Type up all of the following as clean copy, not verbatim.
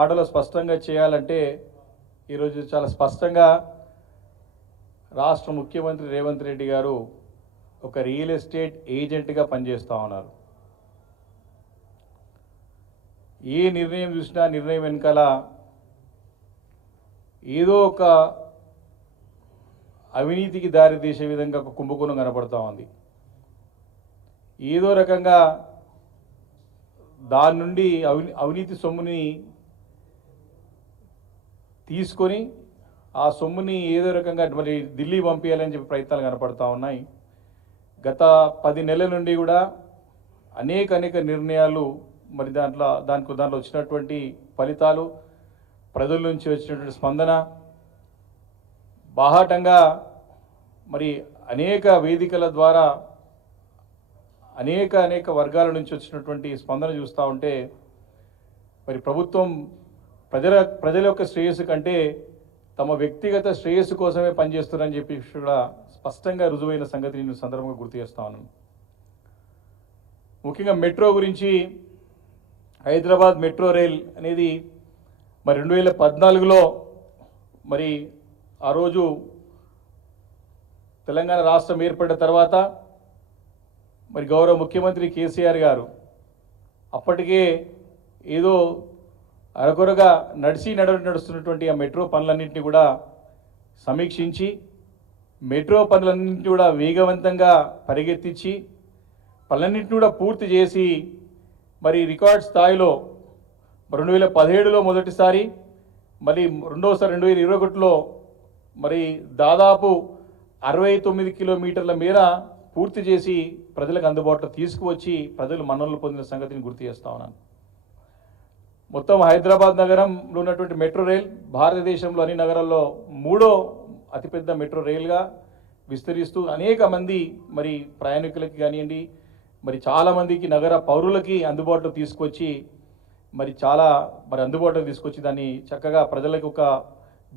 ఆటలో స్పష్టంగా చేయాలంటే ఈరోజు చాలా స్పష్టంగా రాష్ట్ర ముఖ్యమంత్రి రేవంత్ రెడ్డి గారు ఒక రియల్ ఎస్టేట్ ఏజెంట్గా పనిచేస్తూ ఉన్నారు. ఏ నిర్ణయం చూసినా నిర్ణయం వెనకాల ఏదో ఒక అవినీతికి దారి తీసే విధంగా ఒక కుంభకోణం కనపడుతూ ఉంది. ఏదో రకంగా దాని నుండి అవినీతి సొమ్ముని తీసుకొని ఆ సొమ్ముని ఏదో రకంగా మరి ఢిల్లీ పంపించాలని చెప్పి ప్రయత్నాలు కనపడతా ఉన్నాయి. గత 10 నెలల నుండి కూడా అనేక నిర్ణయాలు మరి దాంట్లో వచ్చినటువంటి ఫలితాలు, ప్రజల నుంచి వచ్చినటువంటి స్పందన బాహాటంగా మరి అనేక వేదికల ద్వారా అనేక వర్గాల నుంచి వచ్చినటువంటి స్పందన చూస్తూ ఉంటే మరి ప్రభుత్వం ప్రజల యొక్క శ్రేయస్సు కంటే తమ వ్యక్తిగత శ్రేయస్సు కోసమే పనిచేస్తున్నారని చెప్పి కూడా స్పష్టంగా రుజువైన సంగతి నేను సందర్భంగా గుర్తు చేస్తా ఉన్నాను. ముఖ్యంగా మెట్రో గురించి, హైదరాబాద్ మెట్రో రైల్ అనేది మరి 2014లో మరి ఆ రోజు తెలంగాణ రాష్ట్రం ఏర్పడిన తర్వాత మరి గౌరవ ముఖ్యమంత్రి కేసీఆర్ గారు అప్పటికే ఏదో అరకొరగా నడుస్తున్నటువంటి ఆ మెట్రో పనులన్నింటినీ కూడా సమీక్షించి మెట్రో పనులన్నింటినీ కూడా వేగవంతంగా పరిగెత్తించి పనులన్నింటినీ కూడా పూర్తి చేసి మరి రికార్డ్ స్థాయిలో 2017లో మొదటిసారి, మరి రెండోసారి 2021లో మరి దాదాపు 69 కిలోమీటర్ల మేర పూర్తి చేసి ప్రజలకు అందుబాటులో తీసుకువచ్చి ప్రజలు మన్ననలు పొందిన సంగతిని గుర్తు చేస్తా ఉన్నాను. మొత్తం హైదరాబాద్ నగరంలో ఉన్నటువంటి మెట్రో రైల్ భారతదేశంలో అన్ని నగరాల్లో 3వ అతిపెద్ద మెట్రో రైల్గా విస్తరిస్తూ అనేక మంది మరి ప్రయాణికులకి కానివ్వండి, మరి చాలామందికి నగర పౌరులకి అందుబాటులో తీసుకొచ్చి మరి అందుబాటులో తీసుకొచ్చి దాన్ని చక్కగా ప్రజలకు ఒక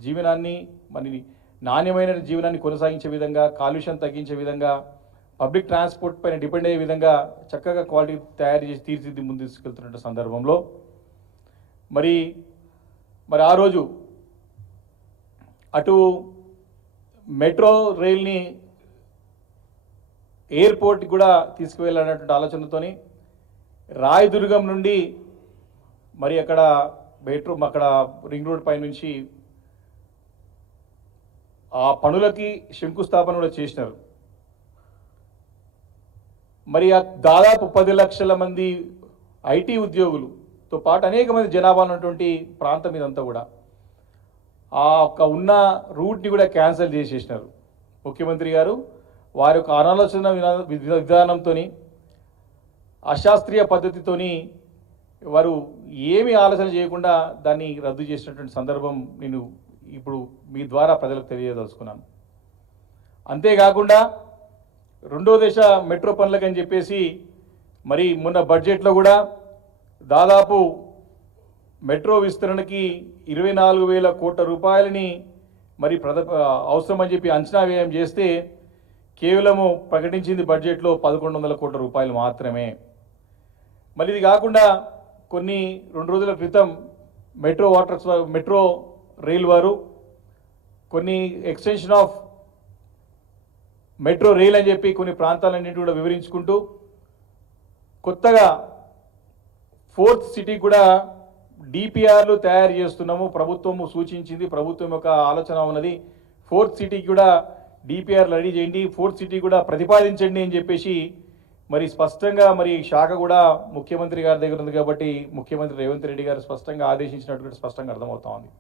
జీవనాన్ని, మరి నాణ్యమైన జీవనాన్ని కొనసాగించే విధంగా, కాలుష్యం తగ్గించే విధంగా, పబ్లిక్ ట్రాన్స్పోర్ట్ పైన డిపెండ్ అయ్యే విధంగా చక్కగా క్వాలిటీ తయారు చేసి తీర్చిదిద్ది ముందు తీసుకెళ్తున్న సందర్భంలో మరి ఆ రోజు అటు మెట్రో రైల్ని ఎయిర్పోర్ట్కి కూడా తీసుకువెళ్ళాలన్నటువంటి ఆలోచనతోని రాయదుర్గం నుండి మరి అక్కడ రింగ్ రోడ్ పై నుంచి ఆ పనులకి శంకుస్థాపన కూడా చేసినారు. మరి దాదాపు 10 లక్షల మంది ఐటీ ఉద్యోగులతో పాటు అనేక మంది జనాభా ఉన్నటువంటి ప్రాంతం ఇదంతా కూడా ఆ ఉన్న రూట్ని కూడా క్యాన్సిల్ చేసేసినారు. ముఖ్యమంత్రి గారు వారి యొక్క అనాలోచన విధానంతో, అశాస్త్రీయ పద్ధతితోని వారు ఏమీ ఆలోచన చేయకుండా దాన్ని రద్దు చేసినటువంటి సందర్భం నేను ఇప్పుడు మీ ద్వారా ప్రజలకు తెలియదలుచుకున్నాను. అంతేకాకుండా రెండో దశ మెట్రో పనులకని చెప్పేసి మరి మొన్న బడ్జెట్లో కూడా దాదాపు మెట్రో విస్తరణకి 24,000 కోట్ల రూపాయలని మరి అవసరమని చెప్పి అంచనా వ్యయం చేస్తే కేవలము ప్రకటించింది బడ్జెట్లో 1,100 కోట్ల రూపాయలు మాత్రమే. మరి ఇది కాకుండా కొన్ని 2 రోజుల క్రితం మెట్రో రైల్ వారు కొన్ని ఎక్స్టెన్షన్ ఆఫ్ మెట్రో రైల్ అని చెప్పి కొన్ని ప్రాంతాలన్నింటి కూడా వివరించుకుంటూ కొత్తగా 4th సిటీ కూడా డిపిఆర్లు తయారు చేస్తున్నాము, ప్రభుత్వము సూచించింది, ప్రభుత్వం యొక్క ఆలోచన ఉన్నది, 4th సిటీకి కూడా డిపిఆర్లు రెడీ చేయండి, 4th సిటీ కూడా ప్రతిపాదించండి అని చెప్పేసి మరి స్పష్టంగా మరి శాఖ కూడా ముఖ్యమంత్రి గారి దగ్గర ఉంది కాబట్టి ముఖ్యమంత్రి రేవంత్ రెడ్డి గారు స్పష్టంగా ఆదేశించినట్టు స్పష్టంగా అర్థమవుతా ఉంది.